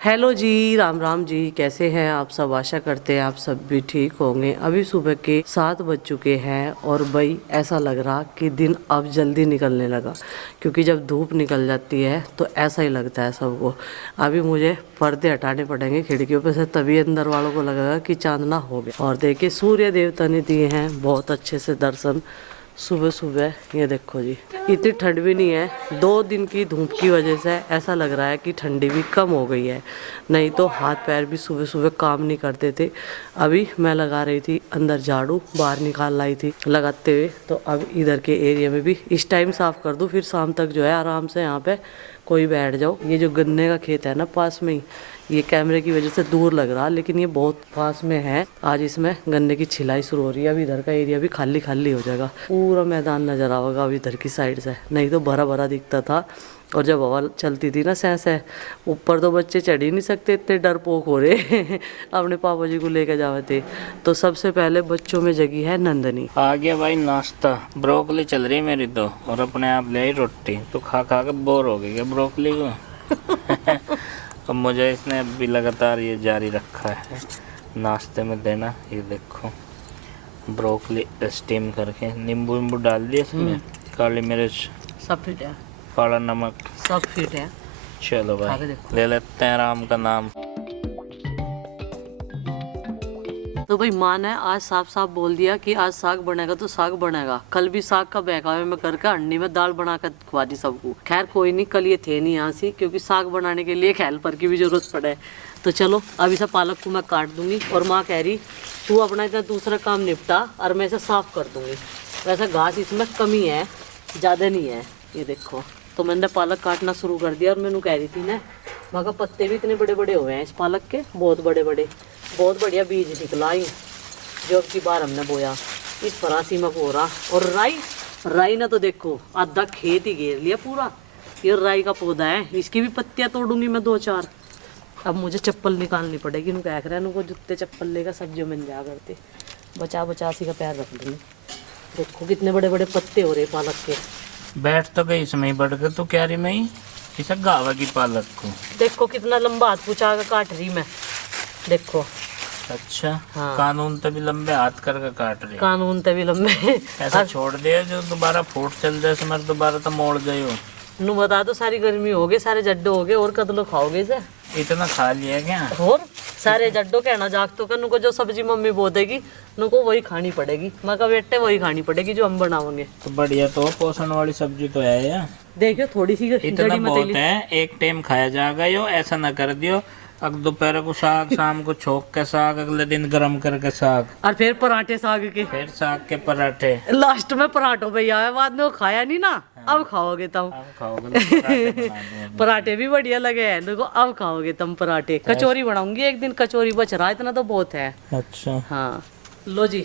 Hello जी, राम राम जी। कैसे हैं आप सब? आशा करते हैं आप सब भी ठीक होंगे। अभी सुबह के 7 बज चुके हैं और भाई ऐसा लग रहा कि दिन अब जल्दी निकलने लगा, क्योंकि जब धूप निकल जाती है तो ऐसा ही लगता है सबको। अभी मुझे पर्दे हटाने पड़ेंगे खिड़कियों पे से, तभी अंदर वालों को लगेगा कि चांदना हो गया। और देखिए सूर्य देवता ने दिए हैं बहुत अच्छे से दर्शन सुबह सुबह। ये देखो जी, इतनी ठंड भी नहीं है। 2 दिन की धूप की वजह से ऐसा लग रहा है कि ठंडी भी कम हो गई है, नहीं तो हाथ पैर भी सुबह सुबह काम नहीं करते थे। अभी मैं लगा रही थी अंदर झाड़ू, बाहर निकाल लाई थी लगाते हुए, तो अब इधर के एरिया में भी इस टाइम साफ कर दूँ, फिर शाम तक जो है आराम से यहाँ पे कोई बैठ जाओ। ये जो गन्ने का खेत है ना पास में ही, ये कैमरे की वजह से दूर लग रहा, लेकिन ये बहुत पास में है। आज इसमें गन्ने की छिलाई शुरू हो रही है। अब इधर का एरिया भी खाली खाली हो जाएगा, पूरा मैदान नजर आएगा अब इधर की साइड से। नहीं तो भरा भरा दिखता था, और जब हवा चलती थी ना सह ऊपर, तो बच्चे चढ़ ही नहीं सकते, इतने डरपोक हो रहे अपने पापा जी को लेकर जावे थे। तो सबसे पहले बच्चों में जगी है नंदनी। आ गया भाई नाश्ता। ब्रोकली चल रही है मेरी तो, और अपने आप ले आई रोटी। तो खा खा के बोर हो गई क्या ब्रोकली को? अब मुझे इसने अभी लगातार ये जारी रखा है नाश्ते में देना। ये देखो ब्रोकली स्टीम करके, नींबू वींबू डाल दिया इसमें, काली मिर्च, सब फिट है, काला नमक, सब फिट है। चलो भाई ले लेते हैं राम का नाम। तो भाई माँ ने आज साफ साफ बोल दिया कि आज साग बनेगा तो साग बनेगा। कल भी साग का बहकावे में करके अंडी में दाल बना कर खुआ दी सबको। खैर कोई नहीं, कल ये थे नहीं यहाँ से, क्योंकि साग बनाने के लिए हेल्पर की भी जरूरत पड़े। तो चलो अभी से पालक को मैं काट दूंगी, और माँ कह रही तू अपना इतना दूसरा काम निपटा और मैं इसे साफ कर दूंगी। वैसे घास इसमें कमी है, ज़्यादा नहीं है। ये देखो, तो मैंने पालक काटना शुरू कर दिया। और मैंने कह रही थी ना, मगर पत्ते भी इतने बड़े बड़े हुए हैं इस पालक के, बहुत बड़े बड़े, बहुत बढ़िया बीज निकला ही जो अब की बार हमने बोया इस फरासी में बोरा। और राई ना तो देखो आधा खेत ही घेर लिया पूरा। ये राई का पौधा है, इसकी भी पत्तियां तोड़ूंगी मैं 2-4। अब मुझे चप्पल निकालनी पड़ेगी। नु कह रहे हैं को जूते चप्पल लेकर सब्जियों में जा करते, बचा सी का पैर रख लेंगे। देखो कितने बड़े बड़े पत्ते हो रहे पालक के। बैठ तो गई इसमें ही बढ़ के, तो क्या रही मैं इसे गावा की पालक को। देखो कितना लंबा हाथ पूछा कर काट रही मैं, देखो। अच्छा हाँ। कानून तभी लंबे हाथ करके काट रहे, कानून तभी लंबे ऐसा छोड़ दिया जो दोबारा फूट चल जाए समझ, दोबारा तो मोड़ गए हो। नु बता दो, सारी गर्मी हो गई, सारे जड्डो हो गए, और कदलो खाओगे इसे? इतना खा लिया क्या? और सारे जड्डो कहना जागतो का नुको जो सब्जी मम्मी बो देगी नुको वही खानी पड़ेगी। मैं का बेटे वही खानी पड़ेगी जो हम बनाओगे। तो बढ़िया, तो पोषण वाली सब्जी तो है यार। देखियो थोड़ी सी इतना बहुत है, एक टाइम खाया जाएगा यो। ऐसा ना कर दियो अब दोपहर को साग, शाम को छोक के साग, अगले दिन गरम करके साग, और फिर पराठे साग के, फिर साग के पराठे, लास्ट में पराठों पे आया। बाद में वो खाया नहीं ना, अब खाओगे तुम। अब खाओगे तो पराठे बना दूंगा। पराठे भी बढ़िया लगे हैं देखो, अब खाओगे तुम पराठे। कचौरी बनाऊंगी एक दिन, कचौरी बच रहा इतना तो बहुत है। अच्छा हाँ लो जी,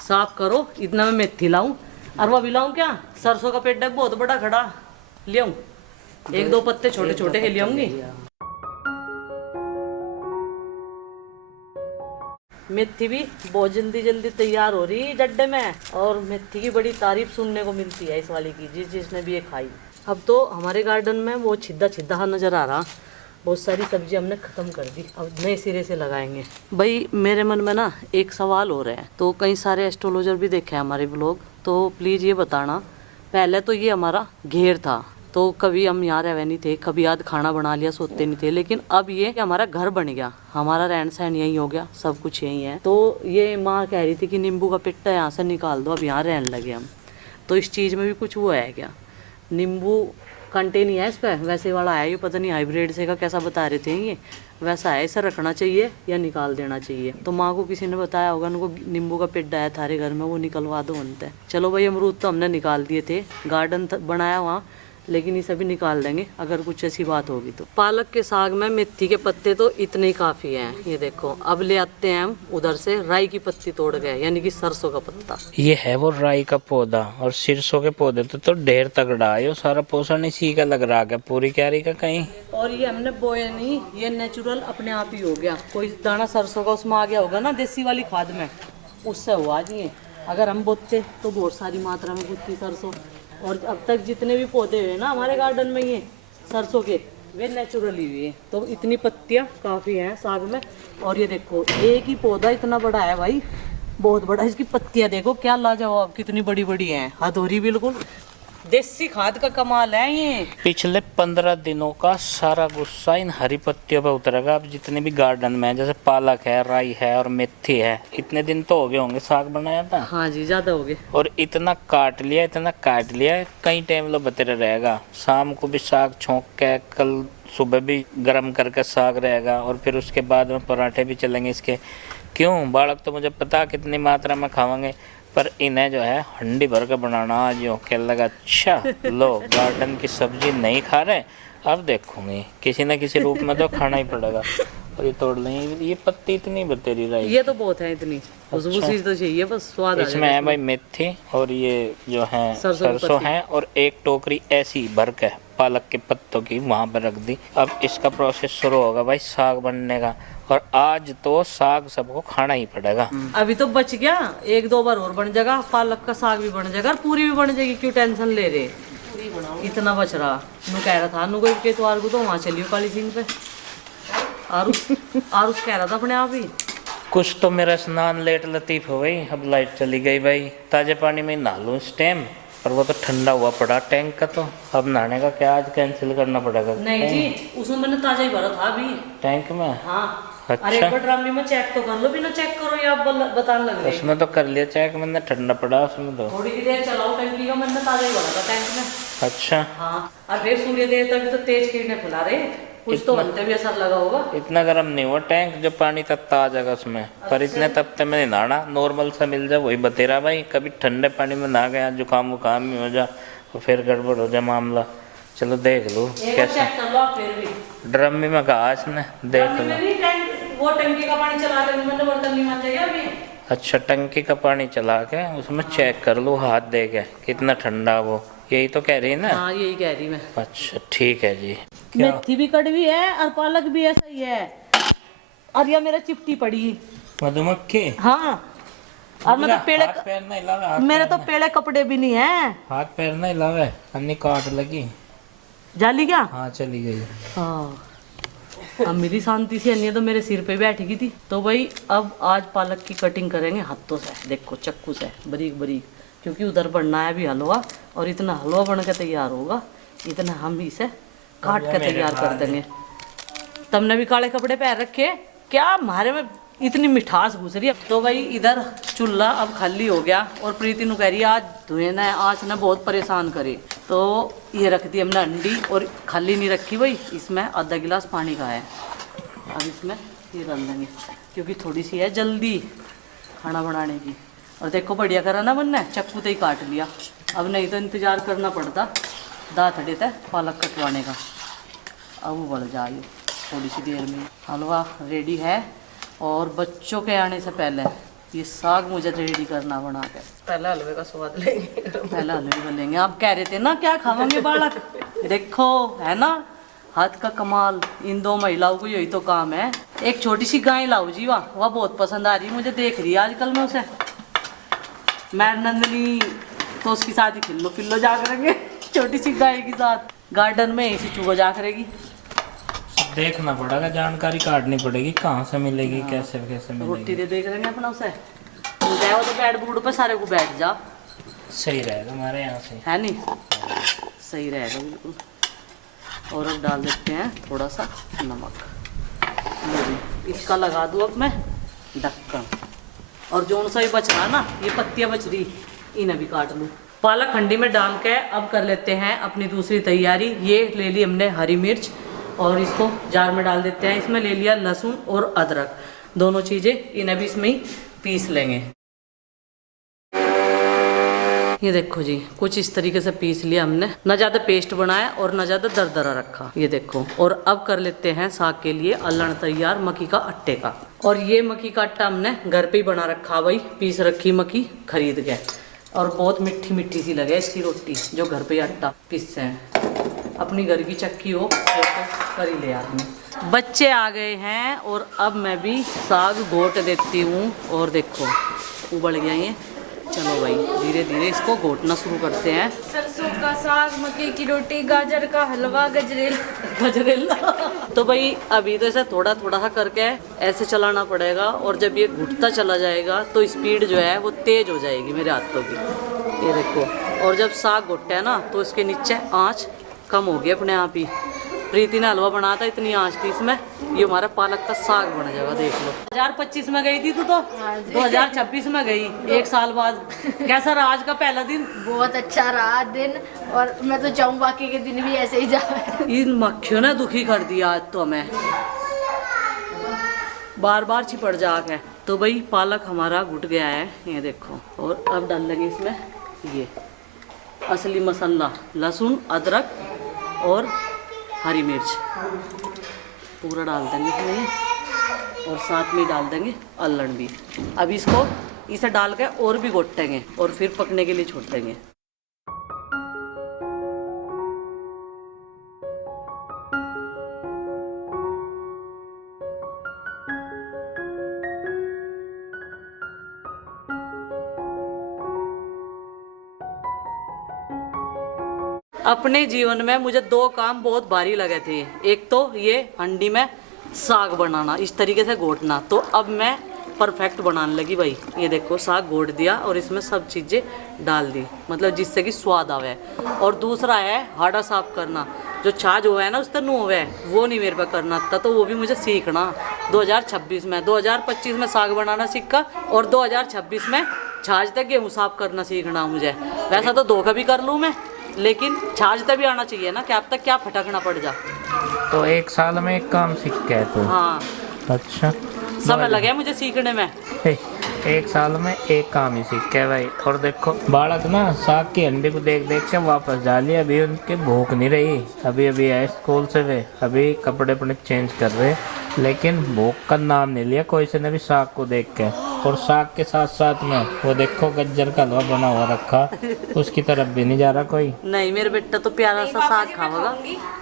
साफ करो। इतना मैं मेथी लाऊं, और वो भी लाऊं क्या, सरसों का पेड़ बहुत बड़ा खड़ा ले आऊं, 1-2 पत्ते छोटे छोटे के ले आऊंगी। मेथी भी बहुत जल्दी जल्दी तैयार हो रही जड्डे में, और मेथी की बड़ी तारीफ सुनने को मिलती है इस वाली की, जिसने भी ये खाई। अब तो हमारे गार्डन में वो छिद्दा छिद्दा नजर आ रहा, बहुत सारी सब्जी हमने खत्म कर दी, अब नए सिरे से लगाएंगे। भाई मेरे मन में ना एक सवाल हो रहा है, तो कई सारे एस्ट्रोलॉजर भी देखे हैं हमारे व्लॉग, तो प्लीज ये बताना। पहले तो ये हमारा घेर था, तो कभी हम यहाँ रह नहीं थे, कभी याद खाना बना लिया, सोते नहीं थे, लेकिन अब ये हमारा घर बन गया, हमारा रहन सहन यही हो गया, सब कुछ यही है। तो ये माँ कह रही थी कि नींबू का पिट्टा यहाँ से निकाल दो, अब यहाँ रहने लगे हम। तो इस चीज़ में भी कुछ वो है क्या? नींबू कंटे नहीं है इस पर, वैसे वाला है ये, पता नहीं हाइब्रिड से का कैसा बता रहे थे ये, वैसा है। इसे रखना चाहिए या निकाल देना चाहिए? तो माँ को किसी ने बताया होगा, उनको नींबू का पेड़ है थारे घर में, वो निकलवा दो उनते। चलो भाई अमरूद तो हमने निकाल दिए थे, गार्डन बनाया वहाँ, लेकिन इसे भी निकाल देंगे अगर कुछ ऐसी बात होगी तो। पालक के साग में मेथी के पत्ते तो इतने ही काफ़ी हैं। ये देखो अब ले आते हैं हम उधर से राई की पत्ती तोड़ गए, यानी कि सरसों का पत्ता। ये है वो राई का पौधा, और सरसों के पौधे तो ढेर तगड़ा है। सारा पोषण इसी का लग रहा है, पूरी क्यारी का कहीं। और ये हमने बोया नहीं, ये नेचुरल अपने आप ही हो गया। कोई दाना सरसों का उसमें आ गया होगा ना देसी वाली खाद में, उससे हुआ जी ये। अगर हम बोते तो बहुत सारी मात्रा में बुझती सरसों। और अब तक जितने भी पौधे हुए ना हमारे गार्डन में ये सरसों के, वे नेचुरली हुई है, तो इतनी पत्तियां काफी हैं साग में। और ये देखो एक ही पौधा इतना बड़ा है भाई, बहुत बड़ा। इसकी पत्तियां देखो क्या लाजवाब, कितनी बड़ी बड़ी हैं, हथौड़ी बिल्कुल देसी खाद का कमाल है ये। पिछले 15 दिनों का सारा गुस्सा इन हरी पत्तियों पे उतरेगा। अब जितने भी गार्डन में है, जैसे पालक है, राई है और मेथी है, इतने दिन तो हो गए होंगे साग बनाया था। हाँ जी, ज्यादा हो गए। और इतना काट लिया, इतना काट लिया, कई टाइम लो बतेरे रहेगा। शाम को भी साग छोंक के, कल सुबह भी गरम करके साग रहेगा, और फिर उसके बाद में पराठे भी चलेंगे इसके। क्यों बालक तो मुझे पता कितनी मात्रा में खावांगे, पर इन्हें जो है हंडी भर के बनाना आज यो क्या लगा। अच्छा लो, गार्डन की सब्जी नहीं खा रहे, अब देखूंगी किसी न किसी रूप में तो खाना ही पड़ेगा। और ये तोड़ लेंगे, ये पत्ती इतनी बतेरी रही, ये तो बहुत है इतनी, खुशबू सी तो चाहिए बस, स्वाद आ इसमें जाएगा है भाई मेथी, और ये जो है सरसों की सरसों पत्ती। है, और एक टोकरी ऐसी भर के पालक के पत्तों की वहां पर रख दी। अब इसका प्रोसेस शुरू होगा भाई साग बनने का, और आज तो साग सबको खाना ही पड़ेगा। अभी तो बच गया, 1-2 बार और बन जाएगा, पालक का साग भी बन जाएगा और पूरी भी बन जाएगी। क्यों टेंशन ले रहे, इतना बच रहा। नू कह रहा था, नू कोई के त्योहार को तो वहाँ चलियो काली सिंह पे। आरुष कह रहा था अपने आप ही। कुछ तो मेरा स्नान लेट लतीफ हो गई, अब लाइट चली गई भाई। ताजे पानी में नहा लूँ इस टाइम, पर वो तो ठंडा हुआ पड़ा टैंक का, तो अब नहाने का क्या आज कैंसिल करना पड़ेगा। नहीं जी, उसमें मैंने ताजा ही भरा था अभी टैंक में। हाँ। अच्छा। अरे एक बार ड्रामी में चेक तो कर लो, बिना चेक करो ये आप बताने लग रहे। उसमें तो कर लिया चेक मैंने, ठंडा पड़ा उसमें तो। थोड़ी देर चलाओ टंकी का, मैंने ताजा ही भरा था टैंक में। अच्छा, हाँ, और फिर सूर्य देवता भी तो तेज किरणें फैला रहे, कुछ तो घंटे भी असर लगा होगा। इतना गर्म नहीं हुआ टैंक जो पानी तपता आ जाएगा उसमें, पर इतने तपते में नहीं नहाना, नॉर्मल सा मिल जाए वही बतेरा भाई। कभी ठंडे पानी में नहा गया, जुकाम वुकाम भी हो जा तो फिर गड़बड़ हो जाए मामला। चलो देख लो कैसे। चेक कर लो आप फिर भी। ड्रम में कहा इसने, देख ड्रामी लो। में नहीं, वो टंकी का पानी चला के मैंने बर्तन नहीं मान जाएगा अभी। अच्छा, टंकी का पानी चला के उसमें चेक कर लो हाथ दे के कितना ठंडा, वो यही तो कह रही है ना। हाँ, यही कह रही मैं। अच्छा ठीक है जी। मेथी भी कड़वी है और पालक भी ऐसा ही है, और ये मेरा चिपटी पड़ी। मधुमक्खी। हाँ, और मैं तो पेड़े, हाथ पैर नहीं लावे, मेरे तो पेड़े कपड़े भी नहीं है। हाथ पैर नहीं लावे, अन्नी काट लगी। जाली क्या? हाँ चली गई। हाँ, अब मेरी शांति से अन्य तो मेरे सिर पे बैठ गई थी। तो भाई अब आज पालक की कटिंग करेंगे हाथों से, देखो चक्कू से बारीक बारीक, क्योंकि उधर बनना है अभी हलवा, और इतना हलवा बन के तैयार होगा, इतना हम इसे काट के तैयार कर देंगे। तुमने भी काले कपड़े पहन रखे, क्या हमारे में इतनी मिठास घुस रही है। तो भाई इधर चूल्हा अब खाली हो गया, और प्रीति नु कह रही है आज धुएं ना, आज ना बहुत परेशान करे। तो ये रख दी हमने अंडी, और खाली नहीं रखी भाई, इसमें आधा गिलास पानी का है। अब इसमें ये डाल देंगे, क्योंकि थोड़ी सी है जल्दी खाना बनाने की। और देखो बढ़िया करा ना बनना, चक्कू से ही काट लिया, अब नहीं तो इंतज़ार करना पड़ता दाँत हटे थे पालक कटवाने का। अब वो बढ़ जाए थोड़ी सी देर में। हलवा रेडी है, और बच्चों के आने से पहले ये साग मुझे रेडी करना बना के। पहले हलवे का स्वाद लेंगे, पहले हलवे का लेंगे। आप कह रहे थे ना क्या खावांगे बालक, देखो है ना हाथ का कमाल। इन 2 महिलाओं को यही तो काम है। एक छोटी सी गाय लाओ जी, वाह वह बहुत पसंद आ रही है मुझे, देख रही है आजकल मैं उसे। मैं नंदनी तो उसके साथ ही खिल्लो पिल्लो जा करेंगे, छोटी सी गाय के साथ गार्डन में इसी चूहो जा करेगी। देखना पड़ेगा, जानकारी काटनी पड़ेगी, कहाँ से मिलेगी, कैसे कैसे रोटी मिलेगी। दे देख लेंगे अपना उसे, जाओ तो बेड बूड पे सारे को बैठ जा, सही रहेगा हमारे यहाँ से, है नहीं? सही रहेगा बिल्कुल। और अब डाल देते हैं थोड़ा सा नमक। लो जी, इसका लगा दूँ अब मैं ढक्कन। और जो सा ही बच रहा ना, ये पत्तियाँ बच रही, इन्हें भी काट लूँ। पालक हंडी में डाल के अब कर लेते हैं अपनी दूसरी तैयारी। ये ले ली हमने हरी मिर्च, और इसको जार में डाल देते हैं। इसमें ले लिया लहसुन और अदरक, दोनों चीज़ें, इन्हें भी इसमें ही पीस लेंगे। ये देखो जी, कुछ इस तरीके से पीस लिया हमने, ना ज़्यादा पेस्ट बनाया और ना ज़्यादा दरदरा रखा। ये देखो, और अब कर लेते हैं साग के लिए अल्हड़ तैयार मक्की का आटे का। और ये मक्की का आटा हमने घर पे ही बना रखा भाई, पीस रखी मक्की खरीद के, और बहुत मिट्टी मिट्टी सी लगे इसकी रोटी, जो घर पे आटा पीसते हैं। अपनी घर की चक्की हो तो कर ही ले आदमी। बच्चे आ गए हैं, और अब मैं भी साग घोट देती हूँ। और देखो उबल गया ये, चलो भाई धीरे धीरे इसको घोटना शुरू करते हैं। सरसों का साग, मक्के की रोटी, गाजर का हलवा, गजरेला। तो भाई अभी तो इसे थोड़ा थोड़ा सा करके ऐसे चलाना पड़ेगा, और जब ये घुटता चला जाएगा तो स्पीड जो है वो तेज हो जाएगी मेरे हाथों की। ये देखो, और जब साग घुटता है ना तो इसके नीचे आँच कम होगी अपने आप ही। प्रीति ने हलवा बनाया था, इतनी आँच थी इसमें, ये हमारा पालक का साग बन जाएगा। देख लो 2025 में गई थी तू तो 2026 में गई, 1 साल बाद। कैसा रहा आज का पहला दिन? बहुत अच्छा रहा दिन, और मैं तो चाहूँ बाकी के दिन भी ऐसे ही जाए। इन मक्खियों ने दुखी कर दिया आज तो हमें, बार बार चिपड़ जाक है। तो भाई पालक हमारा घुट गया है, ये देखो। और अब डाल लेंगे इसमें ये असली मसाला, लहसुन, अदरक और हरी मिर्च पूरा डाल देंगे इसमें, और साथ में डाल देंगे अल्लड़ भी। अब इसको इसे डाल के और भी घोटेंगे और फिर पकने के लिए छोड़ देंगे। अपने जीवन में मुझे 2 काम बहुत भारी लगे थे। एक तो ये हंडी में साग बनाना, इस तरीके से घोटना, तो अब मैं परफेक्ट बनाने लगी भाई। ये देखो साग घोट दिया और इसमें सब चीज़ें डाल दी, मतलब जिससे कि स्वाद आवे। और दूसरा है हाड़ा साफ करना, जो छाछ हुआ है ना उस तरह हुआ है वो नहीं मेरे पे करना था, तो वो भी मुझे सीखना 2026 में। 2025 में साग बनाना सीखा, और 2026 में छाछ तक गेहूँ साफ करना सीखना मुझे। वैसा तो धोखा भी कर लूँ मैं, लेकिन छाछ तक भी आना चाहिए ना, क्या अब तक क्या फटकना पड़ जा। तो 1 साल में एक काम सीख गए तू? हाँ, अच्छा, समय लगे मुझे सीखने में। 1 साल में एक काम ही सीख गए भाई। और देखो बालक ना साग की हंडी को देख देख के वापस जा लिया, अभी उनकी भूख नहीं रही। अभी अभी आए स्कूल से वे, अभी कपड़े अपने चेंज कर रहे, लेकिन भूख का नाम नहीं लिया कोई से ने भी साग को देख के। और साग के साथ साथ में वो देखो गज्जर का हलवा बना हुआ रखा, उसकी तरफ भी नहीं जा रहा कोई। नहीं, मेरे बेटा तो प्यारा सा साग खाएगा।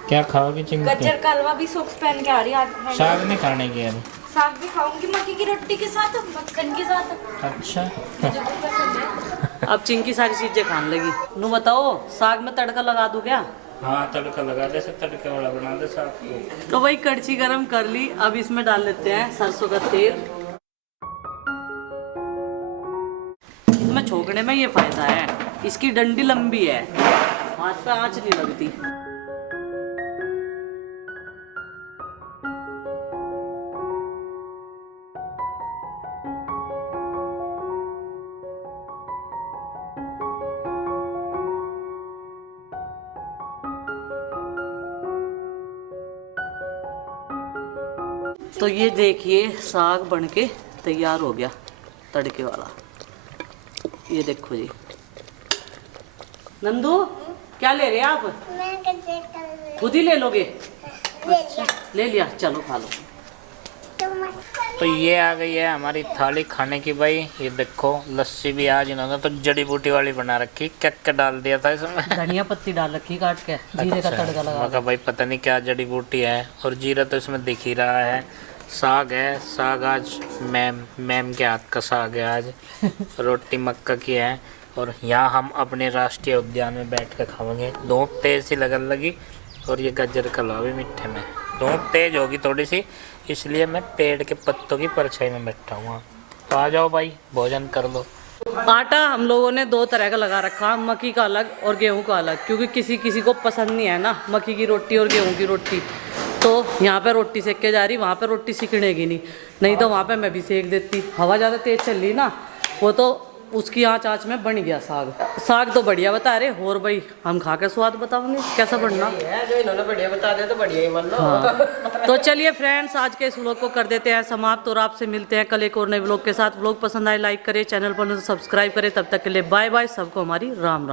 क्या खाओगी चिंकी? गाजर का हलवा भी सॉक्स पहन के आ रही है। साग नहीं खाने की है? साग भी खाऊंगी मक्के की रोटी के साथ, मक्खन के साथ। अच्छा। मुझे बहुत पसंद है। अब चिंकी सारी चीजें खाने लगी। नू बताओ साग में तड़का लगा दूं क्या? हाँ तड़का लगा दे, तड़के वाला बना दे साग को। तो वही कड़छी गरम कर ली, अब इसमें डाल लेते हैं सरसों का तेल। इसमें छोकने में ये फायदा है, इसकी डंडी लंबी है, हाथ पे आंच नहीं लगती। तो ये देखिए साग बनके तैयार हो गया तड़के वाला। ये देखो जी। नंदू क्या ले रहे हैं आप? खुद ही ले लोगे? अच्छा, ले लिया, चलो खा लो। तो ये आ गई है हमारी थाली खाने की भाई। ये देखो लस्सी भी आज इन्होंने तो जड़ी बूटी वाली बना रखी। क्या क्या डाल दिया था इसमें? धनिया पत्ती डाल रखी काट के, जीरे का तड़का लगा मगर भाई पता नहीं क्या जड़ी बूटी है, और जीरा तो इसमें दिख ही रहा है। साग है, साग आज मैम के हाथ का साग है आज। रोटी मक्का की है, और यहाँ हम अपने राष्ट्रीय उद्यान में बैठ कर खाएंगे। धूप तेज सी लगन लगी, और ये गाजर का हलवा भी मीठे में। धूप तेज होगी थोड़ी सी, इसलिए मैं पेड़ के पत्तों की परछाई में बैठा हुआ। तो आ जाओ भाई भोजन कर लो। आटा हम लोगों ने 2 तरह का लगा रखा, मक्की का अलग और गेहूं का अलग, क्योंकि किसी किसी को पसंद नहीं है ना मक्की की रोटी और गेहूं की रोटी। तो यहाँ पे रोटी सेक के जा रही, वहाँ पे रोटी सिकनेगी नहीं तो वहाँ पे मैं भी सेक देती। हवा ज़्यादा तेज चल रही ना, वो तो उसकी आँच में बन गया साग तो बढ़िया बता रहे। और भाई हम खा के स्वाद बताओगे कैसा बनना है, जो इन्होंने बढ़िया बता दिया तो बढ़िया ही मान लो। हाँ। तो चलिए फ्रेंड्स आज के इस व्लॉग को कर देते हैं समाप्त, और आपसे मिलते हैं कल एक और नए व्लॉग के साथ। व्लॉग पसंद आए लाइक करें, चैनल पर सब्सक्राइब करें। तब तक के लिए बाय बाय, सबको हमारी राम राम।